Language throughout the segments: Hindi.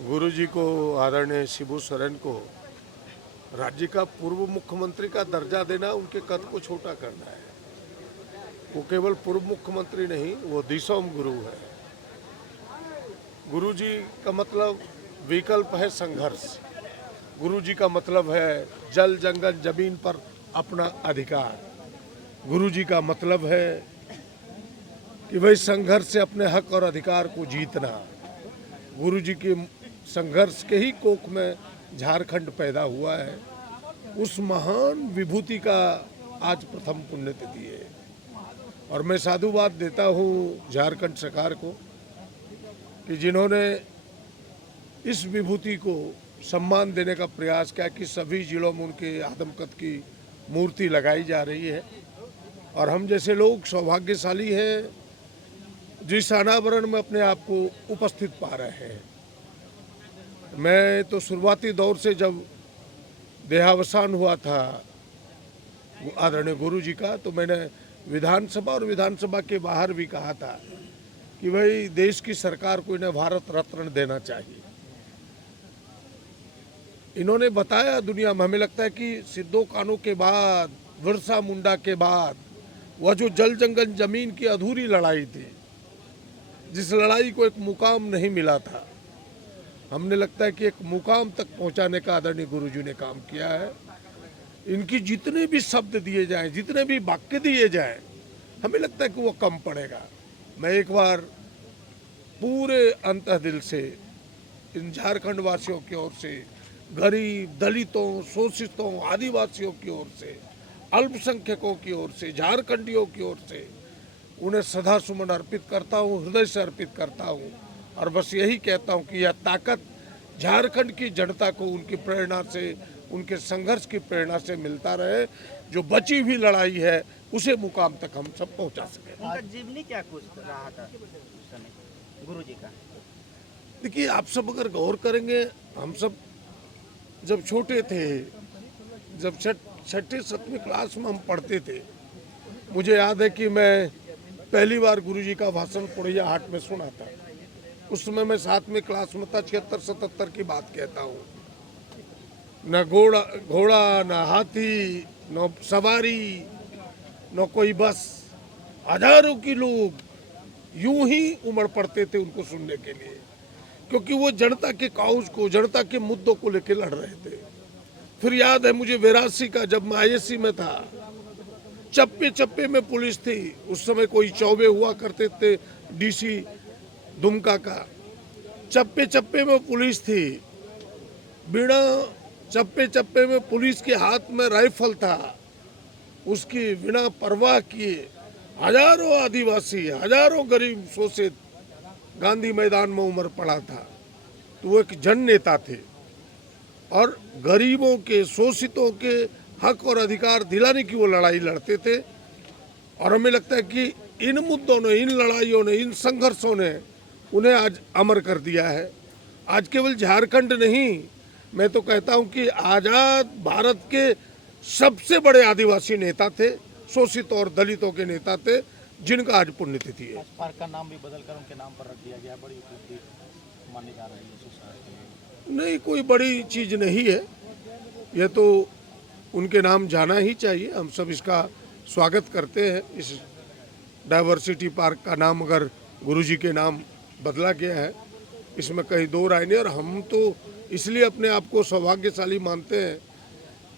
गुरुजी को, आदरणीय शिबू सोरेन को राज्य का पूर्व मुख्यमंत्री का दर्जा देना उनके कद को छोटा करना है। वो केवल पूर्व मुख्यमंत्री नहीं, वो दिसोम गुरु है। गुरुजी का मतलब विकल्प है संघर्ष। गुरुजी का मतलब है जल जंगल जमीन पर अपना अधिकार। गुरुजी का मतलब है कि भाई संघर्ष से अपने हक और अधिकार को जीतना। गुरुजी के संघर्ष के ही कोख में झारखंड पैदा हुआ है। उस महान विभूति का आज प्रथम पुण्यतिथि है और मैं साधुवाद देता हूँ झारखंड सरकार को कि जिन्होंने इस विभूति को सम्मान देने का प्रयास किया कि सभी जिलों में उनके आदमकद की मूर्ति लगाई जा रही है। और हम जैसे लोग सौभाग्यशाली हैं जिस अनावरण में अपने आप को उपस्थित पा रहे हैं। मैं तो शुरुआती दौर से जब देहावसान हुआ था आदरणीय गुरुजी का, तो मैंने विधानसभा और विधानसभा के बाहर भी कहा था कि भाई देश की सरकार को इन्हें भारत रत्न देना चाहिए। इन्होंने बताया दुनिया में, हमें लगता है कि सिद्धो कान्हू के बाद, बिरसा मुंडा के बाद वह जो जल जंगल जमीन की अधूरी लड़ाई थी, जिस लड़ाई को एक मुकाम नहीं मिला था, हमने लगता है कि एक मुकाम तक पहुंचाने का आदरणीय गुरुजी ने काम किया है। इनकी जितने भी शब्द दिए जाएं, जितने भी वाक्य दिए जाएं, हमें लगता है कि वो कम पड़ेगा। मैं एक बार पूरे अंतःदिल से इन झारखंड वासियों की ओर से, गरीब, दलितों, शोषितों, आदिवासियों की ओर से, अल्पसंख्यकों की ओर से, झारखंडियों की ओर से उन्हें श्रद्धा सुमन अर्पित करता हूँ, हृदय से अर्पित करता हूँ। और बस यही कहता हूँ कि यह ताकत झारखंड की जनता को उनकी प्रेरणा से, उनके संघर्ष की प्रेरणा से मिलता रहे। जो बची हुई लड़ाई है उसे मुकाम तक हम सब पहुँचा सकें। उनका जीवनी क्या कुछ रहा था उस समय गुरुजी का? देखिए, आप सब अगर गौर करेंगे, हम सब जब छोटे थे, जब छठी सातवीं क्लास में हम पढ़ते थे, मुझे याद है कि मैं पहली बार गुरुजी का भाषण पुड़ैया हाट में सुना था। उस समय मैं 7वीं क्लास में था, 76-77 की बात कहता हूँ। न घोड़ा, न हाथी, न सवारी, न कोई बस, हजारों की लोग यूं ही उमड़ पड़ते थे उनको सुनने के लिए, क्योंकि वो जनता के काउज को, जनता के मुद्दों को लेकर लड़ रहे थे। फिर याद है मुझे 82 का, जब मैं ISC में था, चप्पे चप्पे में पुलिस थी। उस समय कोई चौबे हुआ करते थे DC दुमका का, चप्पे चप्पे में पुलिस थी। बिना चप्पे चप्पे में पुलिस के हाथ में राइफल था, उसकी बिना परवाह किए हजारों आदिवासी, हजारों गरीब शोषित गांधी मैदान में उमड़ पड़ा था। तो वो एक जन नेता थे और गरीबों के, शोषितों के हक और अधिकार दिलाने की वो लड़ाई लड़ते थे। और हमें लगता है कि इन मुद्दों ने, इन लड़ाइयों ने, इन संघर्षों ने उन्हें आज अमर कर दिया है। आज केवल झारखंड नहीं, मैं तो कहता हूं कि आज़ाद भारत के सबसे बड़े आदिवासी नेता थे, शोषित और दलितों के नेता थे, जिनका आज पुण्यतिथि है। पार्क का नाम भी बदलकर उनके नाम पर रख दिया गया, बड़ी उपलब्धि मानी जा रही है सोसाइटी में। नहीं, कोई बड़ी चीज़ नहीं है, यह तो उनके नाम जाना ही चाहिए। हम सब इसका स्वागत करते हैं। इस डाइवर्सिटी पार्क का नाम अगर गुरुजी के नाम बदला गया है, इसमें कहीं दो राय नहीं। और हम तो इसलिए अपने आप को सौभाग्यशाली मानते हैं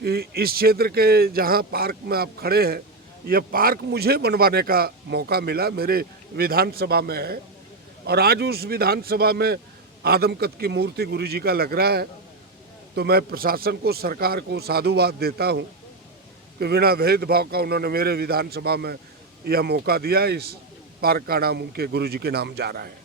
कि इस क्षेत्र के जहां पार्क में आप खड़े हैं, यह पार्क मुझे बनवाने का मौका मिला, मेरे विधानसभा में है। और आज उस विधानसभा में आदमकद की मूर्ति गुरुजी का लग रहा है। तो मैं प्रशासन को, सरकार को साधुवाद देता हूं कि बिना भेदभाव का उन्होंने मेरे विधानसभा में यह मौका दिया। इस पार्क का नाम उनके गुरुजी के नाम जा रहा है।